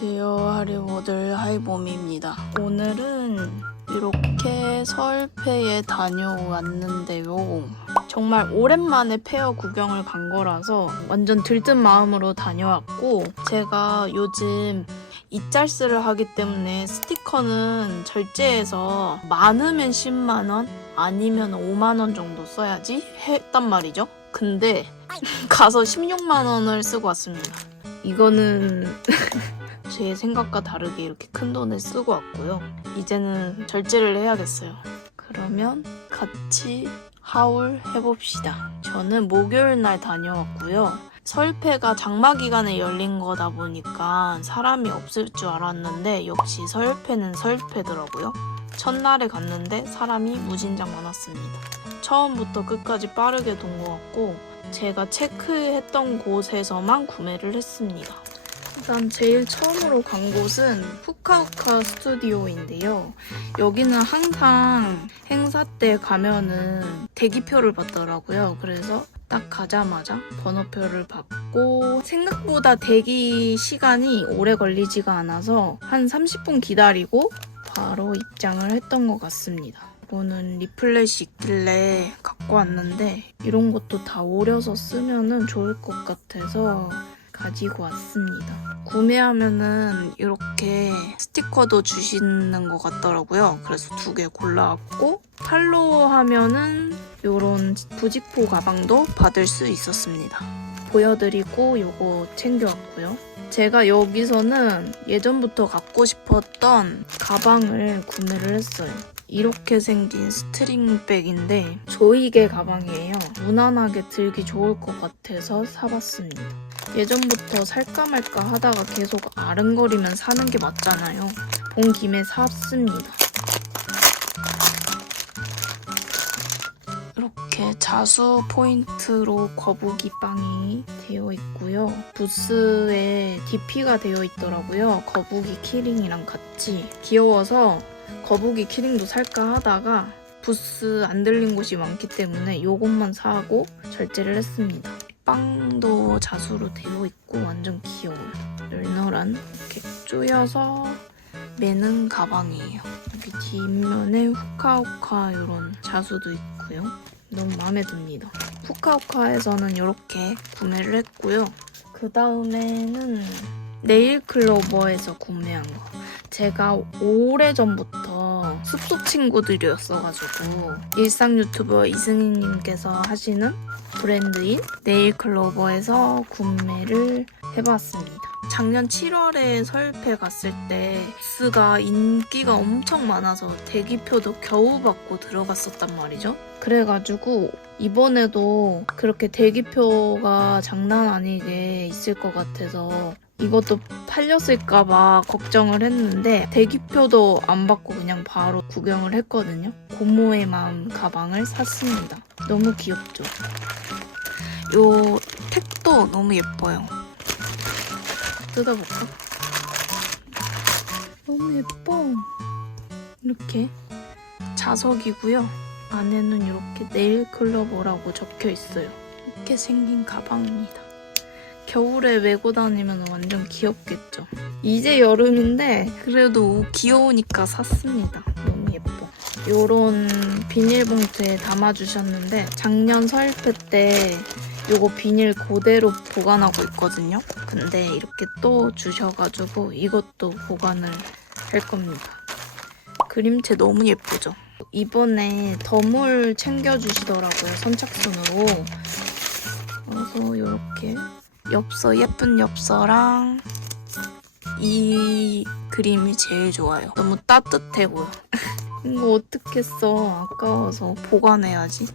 안녕하세요. 하리모델 하이봄입니다. 오늘은 이렇게 서울페에 다녀왔는데요. 정말 오랜만에 페어 구경을 간 거라서 완전 들뜬 마음으로 다녀왔고 제가 요즘 이짤스를 하기 때문에 스티커는 절제해서 많으면 10만원 아니면 5만원 정도 써야지 했단 말이죠. 근데 가서 16만원을 쓰고 왔습니다. 이거는 제 생각과 다르게 이렇게 큰 돈을 쓰고 왔고요. 이제는 절제를 해야겠어요. 그러면 같이 하울 해봅시다. 저는 목요일 날 다녀왔고요. 설패가 장마 기간에 열린 거다 보니까 사람이 없을 줄 알았는데 역시 설패는 설패더라고요. 첫날에 갔는데 사람이 무진장 많았습니다. 처음부터 끝까지 빠르게 돈 것 같고 제가 체크했던 곳에서만 구매를 했습니다. 일단 제일 처음으로 간 곳은 후카후카 스튜디오인데요. 여기는 항상 행사 때 가면은 대기표를 받더라고요. 그래서 딱 가자마자 번호표를 받고 생각보다 대기 시간이 오래 걸리지가 않아서 한 30분 기다리고 바로 입장을 했던 것 같습니다. 이거는 리플렛이 있길래 갖고 왔는데 이런 것도 다 오려서 쓰면은 좋을 것 같아서 가지고 왔습니다. 구매하면은 이렇게 스티커도 주시는 것 같더라고요. 그래서 두 개 골라왔고 팔로우 하면은 이런 부직포 가방도 받을 수 있었습니다. 보여드리고 요거 챙겨왔고요. 제가 여기서는 예전부터 갖고 싶었던 가방을 구매를 했어요. 이렇게 생긴 스트링백인데 조이개 가방이에요. 무난하게 들기 좋을 것 같아서 사봤습니다. 예전부터 살까 말까 하다가 계속 아른거리면 사는 게 맞잖아요. 본 김에 샀습니다. 이렇게 자수 포인트로 거북이 빵이 되어 있고요. 부스에 DP가 되어 있더라고요. 거북이 키링이랑 같이 귀여워서 거북이 키링도 살까 하다가 부스 안 들린 곳이 많기 때문에 이것만 사고 절제를 했습니다. 빵도 자수로 되어 있고 완전 귀여워요. 널널한 이렇게 조여서 매는 가방이에요. 여기 뒷면에 후카후카 이런 자수도 있고요. 너무 마음에 듭니다. 후카후카에서는 이렇게 구매를 했고요. 그 다음에는 네일클로버에서 구매한 거. 제가 오래전부터 숲속 친구들이었어가지고 일상 유튜버 이승희님께서 하시는 브랜드인 네일클로버에서 구매를 해봤습니다. 작년 7월에 설패 갔을 때 부스가 인기가 엄청 많아서 대기표도 겨우 받고 들어갔었단 말이죠. 그래가지고 이번에도 그렇게 대기표가 장난 아니게 있을 것 같아서 이것도 팔렸을까봐 걱정을 했는데 대기표도 안 받고 그냥 바로 구경을 했거든요. 고모의 마음 가방을 샀습니다. 너무 귀엽죠? 요 택도 너무 예뻐요. 뜯어볼까? 너무 예뻐. 이렇게 자석이고요. 안에는 이렇게 네일 클로버라고 적혀 있어요. 이렇게 생긴 가방입니다. 겨울에 메고 다니면 완전 귀엽겠죠. 이제 여름인데 그래도 귀여우니까 샀습니다. 너무 예뻐. 요런 비닐봉투에 담아주셨는데 작년 설패 때 요거 비닐 그대로 보관하고 있거든요. 근데 이렇게 또 주셔가지고 이것도 보관을 할 겁니다. 그림체 너무 예쁘죠? 이번에 덤을 챙겨주시더라고요. 선착순으로. 그래서 이렇게 엽서 예쁜 엽서랑 이 그림이 제일 좋아요. 너무 따뜻해 보여. 이거 어떻게 써? 아까워서 보관해야지.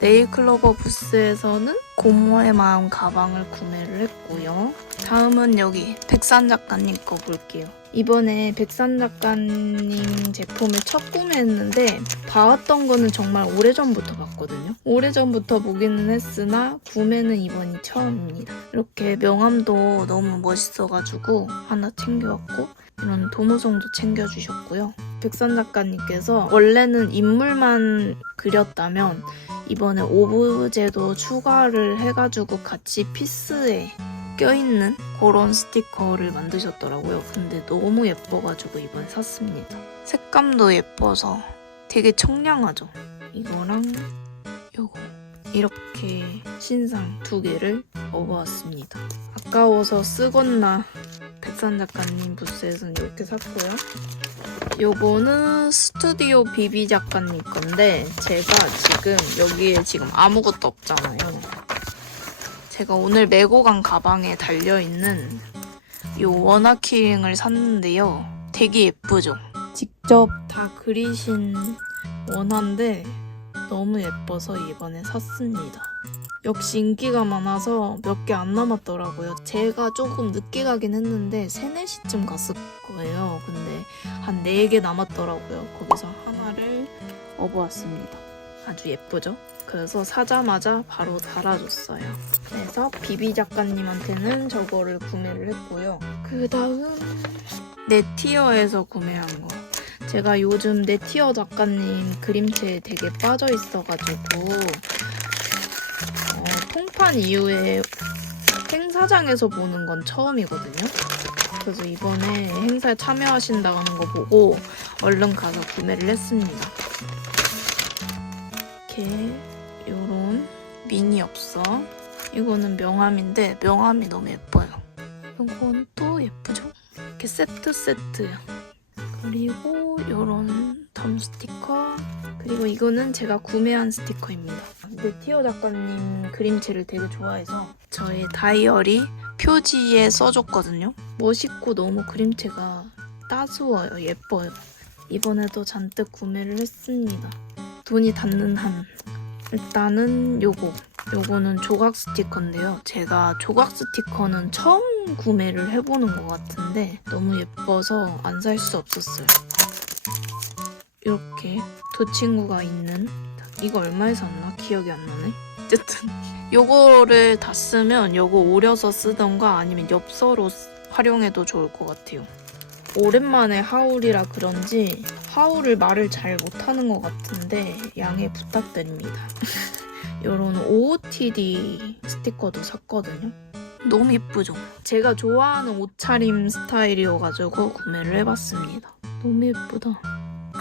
네일클로버 부스에서는 고모의 마음 가방을 구매를 했고요. 다음은 여기 백산 작가님 거 볼게요. 이번에 백산 작가님 제품을 첫 구매했는데 봐왔던 거는 정말 오래전부터 봤거든요. 오래전부터 보기는 했으나 구매는 이번이 처음입니다. 이렇게 명함도 너무 멋있어가지고 하나 챙겨왔고 이런 도무송도 챙겨주셨고요. 백산 작가님께서 원래는 인물만 그렸다면 이번에 오브제도 추가를 해가지고 같이 피스에 껴있는 그런 스티커를 만드셨더라고요. 근데 너무 예뻐가지고 이번에 샀습니다. 색감도 예뻐서 되게 청량하죠. 이거랑 요거 이렇게 신상 두 개를 업어왔습니다. 아까워서 쓰겄나 백산 작가님 부스에서는 이렇게 샀고요. 요거는 스튜디오 비비 작가님 건데 제가 지금 여기에 지금 아무것도 없잖아요. 제가 오늘 메고 간 가방에 달려있는 요 원화 키링을 샀는데요. 되게 예쁘죠? 직접 다 그리신 원화인데 너무 예뻐서 이번에 샀습니다. 역시 인기가 많아서 몇 개 안 남았더라고요. 제가 조금 늦게 가긴 했는데 3, 4시쯤 갔을 거예요. 근데 한 4개 남았더라고요. 거기서 하나를 업어왔습니다. 아주 예쁘죠? 그래서 사자마자 바로 달아줬어요. 그래서 비비 작가님한테는 저거를 구매를 했고요. 그 다음 네티어에서 구매한 거. 제가 요즘 네티어 작가님 그림체에 되게 빠져 있어가지고 어, 통판 이후에 행사장에서 보는 건 처음이거든요. 그래서 이번에 행사에 참여하신다는 거 보고 얼른 가서 구매를 했습니다. 이렇게 요런 미니 엽서 이거는 명함인데 명함이 너무 예뻐요. 이건 또 예쁘죠? 이렇게 세트 세트요. 그리고 요런 덤 스티커 그리고 이거는 제가 구매한 스티커입니다. 네티어 작가님 그림체를 되게 좋아해서 저의 다이어리 표지에 써줬거든요. 멋있고 너무 그림체가 따스워요. 예뻐요. 이번에도 잔뜩 구매를 했습니다. 돈이 닿는 한 일단은 요거 요거는 조각 스티커인데요. 제가 조각 스티커는 처음 구매를 해보는 것 같은데 너무 예뻐서 안 살 수 없었어요. 이렇게 두 친구가 있는 이거 얼마에 샀나 기억이 안 나네. 어쨌든 요거를 다 쓰면 요거 오려서 쓰던가 아니면 엽서로 쓰- 활용해도 좋을 것 같아요. 오랜만에 하울이라 그런지 하울을 말을 잘 못하는 것 같은데 양해 부탁드립니다. 요런 OOTD 스티커도 샀거든요. 너무 예쁘죠? 제가 좋아하는 옷차림 스타일이어가지고 구매를 해봤습니다. 너무 예쁘다.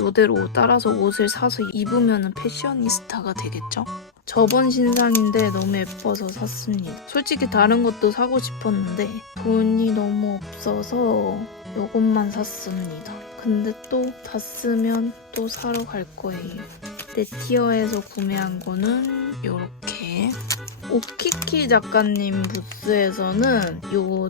이대로 따라서 옷을 사서 입으면 패셔니스타가 되겠죠? 저번 신상인데 너무 예뻐서 샀습니다. 솔직히 다른 것도 사고 싶었는데 돈이 너무 없어서 이것만 샀습니다. 근데 또 다 쓰면 또 사러 갈 거예요. 네티어에서 구매한 거는 이렇게 오키키 작가님 부스에서는 요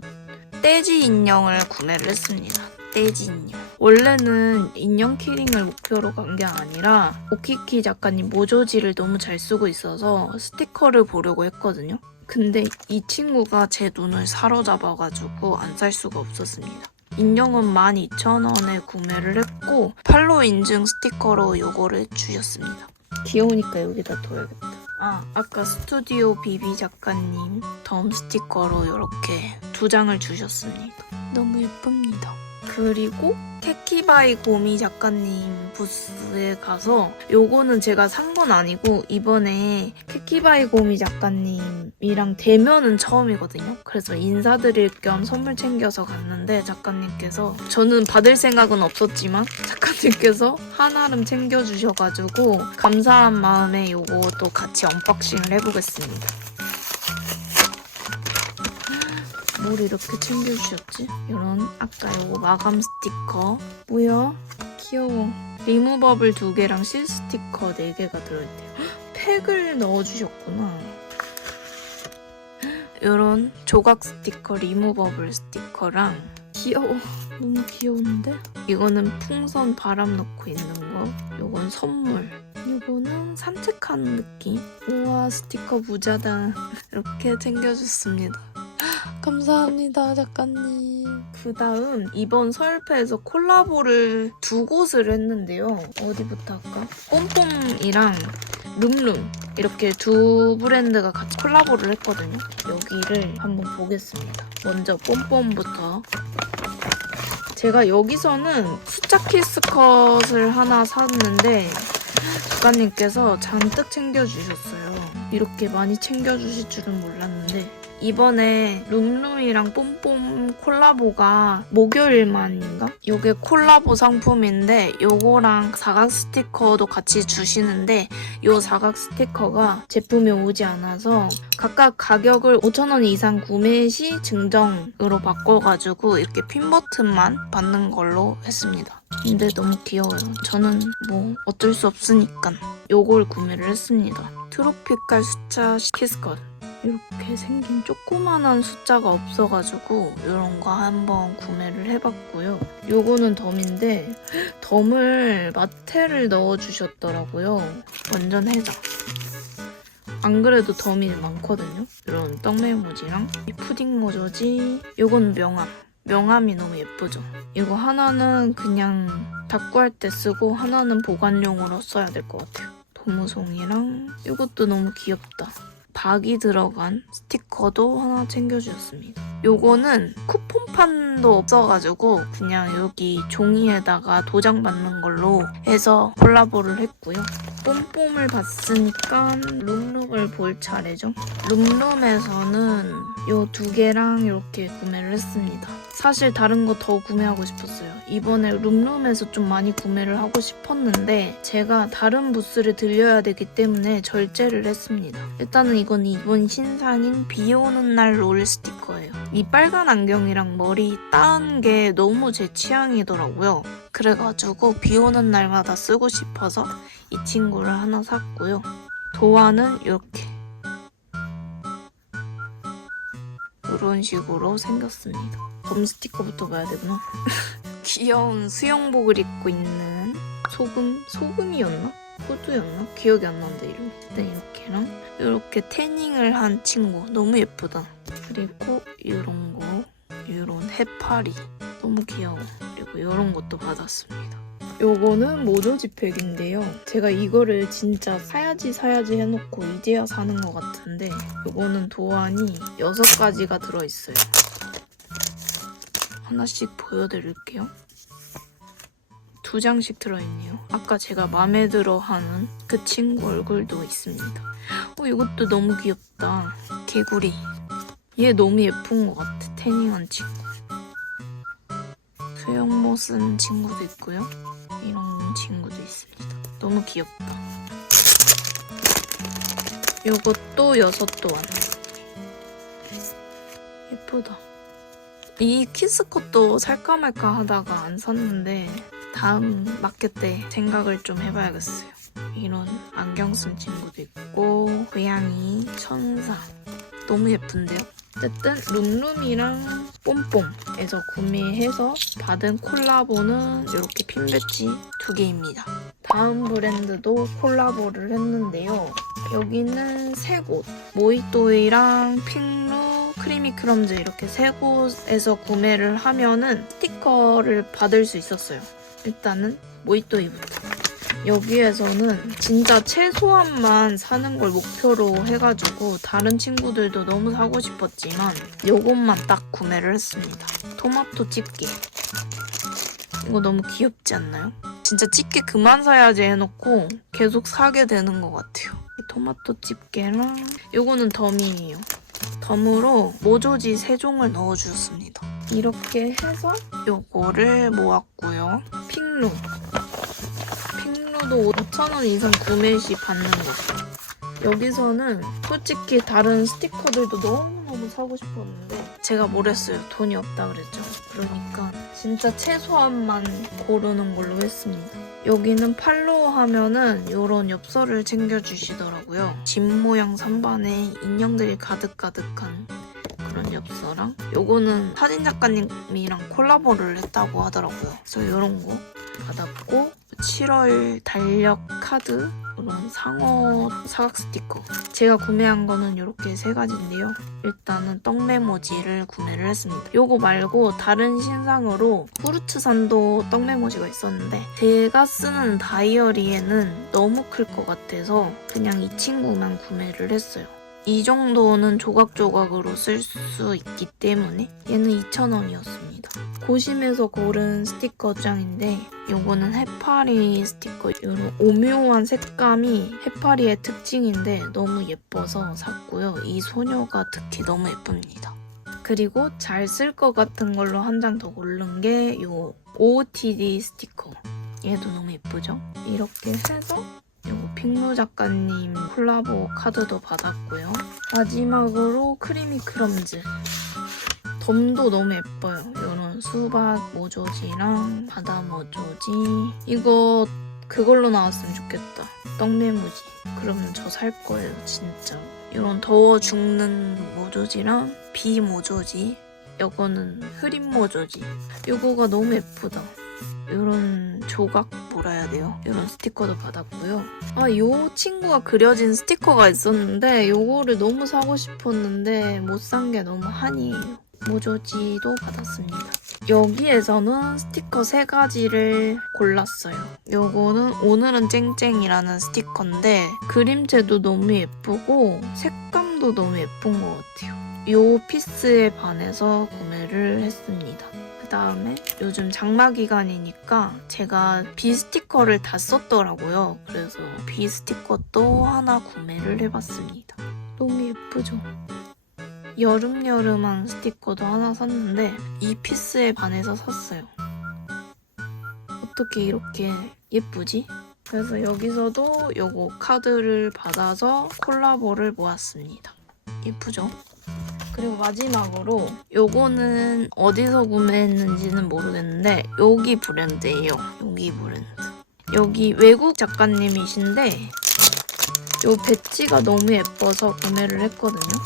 떼지 인형을 구매를 했습니다. 떼지 인형. 원래는 인형 키링을 목표로 간 게 아니라 오키키 작가님 모조지를 너무 잘 쓰고 있어서 스티커를 보려고 했거든요. 근데 이 친구가 제 눈을 사로잡아가지고 안 살 수가 없었습니다. 인형은 12,000원에 구매를 했고 팔로 인증 스티커로 요거를 주셨습니다. 귀여우니까 여기다 둬야겠다. 아, 아까 스튜디오 비비 작가님 덤 스티커로 이렇게 두 장을 주셨습니다. 너무 예쁩니다. 그리고 캐키바이 고미 작가님 부스에 가서 요거는 제가 산 건 아니고 이번에 캐키바이 고미 작가님이랑 대면은 처음이거든요. 그래서 인사드릴 겸 선물 챙겨서 갔는데 작가님께서 저는 받을 생각은 없었지만 작가님께서 한아름 챙겨주셔가지고 감사한 마음에 요것도 같이 언박싱을 해보겠습니다. 뭘 이렇게 챙겨주셨지? 이런 아까 요거 마감 스티커. 뭐야? 귀여워. 리무버블 두 개랑 실 스티커 네 개가 들어있대요. 헉, 팩을 넣어주셨구나. 이런 조각 스티커 리무버블 스티커랑 귀여워. 너무 귀여운데? 이거는 풍선 바람 넣고 있는 거. 요건 선물. 이거는 산책하는 느낌. 우와 스티커 부자다. 이렇게 챙겨줬습니다 감사합니다, 작가님. 그 다음 이번 설패에서 콜라보를 두 곳을 했는데요. 어디부터 할까? 뽐뽐이랑 룸룸 이렇게 두 브랜드가 같이 콜라보를 했거든요. 여기를 한번 보겠습니다. 먼저 뽐뽐부터. 제가 여기서는 숫자 키스 컷을 하나 샀는데 작가님께서 잔뜩 챙겨주셨어요. 이렇게 많이 챙겨주실 줄은 몰랐는데 이번에 룸룸이랑 뽐뽐 콜라보가 목요일만인가? 요게 콜라보 상품인데 요거랑 사각 스티커도 같이 주시는데 요 사각 스티커가 제품이 오지 않아서 각각 가격을 5,000원 이상 구매 시 증정으로 바꿔가지고 이렇게 핀 버튼만 받는 걸로 했습니다. 근데 너무 귀여워요. 저는 뭐 어쩔 수 없으니까 요걸 구매를 했습니다. 트로피칼 숫자 키스컷. 이렇게 생긴 조그만한 숫자가 없어가지고 이런 거 한번 구매를 해봤고요. 요거는 덤인데 덤을 마테를 넣어주셨더라고요. 완전 해자. 안 그래도 덤이 많거든요. 이런 떡메모지랑 이 푸딩 모조지. 요건 명함. 명함이 너무 예쁘죠. 이거 하나는 그냥 닦고 할 때 쓰고 하나는 보관용으로 써야 될 것 같아요. 도무송이랑 이것도 너무 귀엽다. 박이 들어간 스티커도 하나 챙겨주셨습니다. 요거는 쿠폰판도 없어가지고 그냥 여기 종이에다가 도장 받는 걸로 해서 콜라보를 했고요. 뽐뽐을 봤으니까 룸룸을 볼 차례죠. 룸룸에서는 요 두 개랑 이렇게 구매를 했습니다. 사실 다른 거 더 구매하고 싶었어요. 이번에 룸룸에서 좀 많이 구매를 하고 싶었는데 제가 다른 부스를 들려야 되기 때문에 절제를 했습니다. 일단은 이건 이번 신상인 비 오는 날 롤 스티커예요. 이 빨간 안경이랑 머리 따은 게 너무 제 취향이더라고요. 그래가지고 비 오는 날마다 쓰고 싶어서 이 친구를 하나 샀고요. 도안은 이렇게 이런 식으로 생겼습니다. 검 스티커부터 봐야 되구나. 귀여운 수영복을 입고 있는 소금 소금이었나? 호두였나? 기억이 안 나는데 이름이. 일단 이렇게랑 이렇게 태닝을 한 친구 너무 예쁘다. 그리고 이런 거, 이런 해파리 너무 귀여워. 그리고 이런 것도 받았습니다. 요거는 모조지 팩인데요. 제가 이거를 진짜 사야지 사야지 해놓고 이제야 사는 것 같은데 요거는 도안이 6가지가 들어있어요. 하나씩 보여드릴게요. 두 장씩 들어있네요. 아까 제가 마음에 들어 하는 그 친구 얼굴도 있습니다. 어, 이것도 너무 귀엽다. 개구리. 얘 너무 예쁜 것 같아. 태닝한 친구. 수영모 쓴 친구도 있고요. 이런 친구도 있습니다. 너무 귀엽다. 요것도 여섯 도안. 예쁘다. 이 키스컷도 살까 말까 하다가 안 샀는데 다음 마켓 때 생각을 좀 해봐야겠어요. 이런 안경 쓴 친구도 있고 고양이, 천사 너무 예쁜데요? 어쨌든 룸룸이랑 뽐뽐에서 구매해서 받은 콜라보는 이렇게 핀 배지 두 개입니다. 다음 브랜드도 콜라보를 했는데요. 여기는 세 곳. 모히또이랑 핑루, 크리미 크럼즈 이렇게 세 곳에서 구매를 하면은 스티커를 받을 수 있었어요. 일단은 모히또이부터. 여기에서는 진짜 최소한만 사는 걸 목표로 해가지고 다른 친구들도 너무 사고 싶었지만 요것만 딱 구매를 했습니다. 토마토 집게. 이거 너무 귀엽지 않나요? 진짜 집게 그만 사야지 해놓고 계속 사게 되는 것 같아요. 이 토마토 집게랑 요거는 덤이에요. 덤으로 모조지 세 종을 넣어주셨습니다. 이렇게 해서 요거를 모았고요. 핑루. 핑루도 5,000원 이상 구매 시 받는 거. 여기서는 솔직히 다른 스티커들도 너무 너무 사고 싶었는데 제가 뭘 했어요? 돈이 없다 그랬죠. 그러니까 진짜 최소한만 고르는 걸로 했습니다. 여기는 팔로우 하면은 이런 엽서를 챙겨주시더라고요. 집 모양 선반에 인형들이 가득가득한 그런 엽서랑 요거는 사진 작가님이랑 콜라보를 했다고 하더라고요. 그래서 이런 거 받았고 7월 달력 카드 이런 상어 사각 스티커. 제가 구매한 거는 이렇게 세 가지인데요. 일단은 떡 메모지를 구매를 했습니다. 요거 말고 다른 신상으로 후르츠산도 떡 메모지가 있었는데 제가 쓰는 다이어리에는 너무 클 것 같아서 그냥 이 친구만 구매를 했어요 이 정도는 조각조각으로 쓸 수 있기 때문에 얘는 2,000원이었습니다. 고심에서 고른 스티커 장인데 요거는 해파리 스티커 요런 오묘한 색감이 해파리의 특징인데 너무 예뻐서 샀고요. 이 소녀가 특히 너무 예쁩니다. 그리고 잘 쓸 것 같은 걸로 한 장 더 고른 게 요 OOTD 스티커 얘도 너무 예쁘죠? 이렇게 해서 요거 핑루 작가님 콜라보 카드도 받았고요. 마지막으로 크리미 크럼즈. 덤도 너무 예뻐요. 이런 수박 모조지랑 바다 모조지. 이거 그걸로 나왔으면 좋겠다. 떡메무지. 그러면 저 살 거예요, 진짜. 이런 더워 죽는 모조지랑 비 모조지. 요거는 흐린 모조지. 요거가 너무 예쁘다. 이런 조각 뭐라 해야 돼요? 이런 스티커도 받았고요. 아, 요 친구가 그려진 스티커가 있었는데 요거를 너무 사고 싶었는데 못 산 게 너무 한이에요. 모조지도 받았습니다. 여기에서는 스티커 세 가지를 골랐어요. 요거는 오늘은 쨍쨍이라는 스티커인데 그림체도 너무 예쁘고 색감도 너무 예쁜 것 같아요. 요 피스에 반해서 구매를 했습니다. 그 다음에 요즘 장마 기간이니까 제가 비 스티커를 다 썼더라고요. 그래서 비 스티커도 하나 구매를 해봤습니다. 너무 예쁘죠? 여름여름한 스티커도 하나 샀는데 이 피스에 반해서 샀어요. 어떻게 이렇게 예쁘지? 그래서 여기서도 요거 카드를 받아서 콜라보를 모았습니다. 예쁘죠? 그리고 마지막으로 요거는 어디서 구매했는지는 모르겠는데 여기 브랜드예요. 여기 브랜드. 여기 외국 작가님이신데 요 배지가 너무 예뻐서 구매를 했거든요.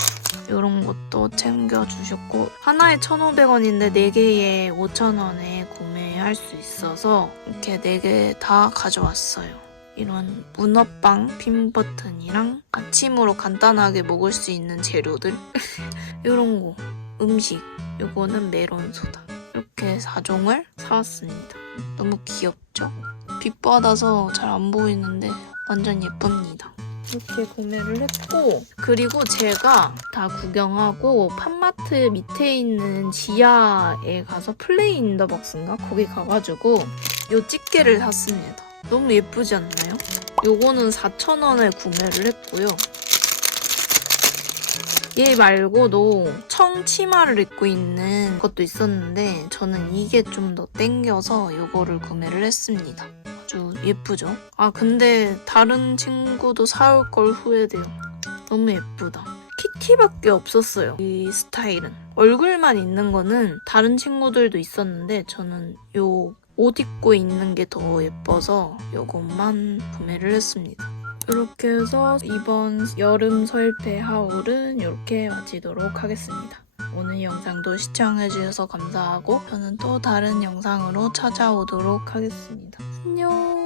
이런 것도 챙겨주셨고 하나에 1,500원인데 4개에 5,000원에 구매할 수 있어서 이렇게 4개 다 가져왔어요. 이런 문어빵 핀 버튼이랑 아침으로 간단하게 먹을 수 있는 재료들? 이런 거 음식. 요거는 메론 소다. 이렇게 4종을 사왔습니다. 너무 귀엽죠? 빛 받아서 잘 안 보이는데 완전 예쁩니다. 이렇게 구매를 했고 그리고 제가 다 구경하고 팜마트 밑에 있는 지하에 가서 플레이 인더 박스인가? 거기 가가지고 요 집게를 샀습니다 너무 예쁘지 않나요? 요거는 4,000원에 구매를 했고요. 얘 말고도 청치마를 입고 있는 것도 있었는데 저는 이게 좀 더 땡겨서 요거를 구매를 했습니다. 아주 예쁘죠? 아 근데 다른 친구도 사올 걸 후회돼요. 너무 예쁘다. 키티밖에 없었어요. 이 스타일은. 얼굴만 있는 거는 다른 친구들도 있었는데 저는 요 옷 입고 있는 게 더 예뻐서 이것만 구매를 했습니다. 이렇게 해서 이번 여름 설패 하울은 이렇게 마치도록 하겠습니다. 오늘 영상도 시청해주셔서 감사하고 저는 또 다른 영상으로 찾아오도록 하겠습니다. 안녕!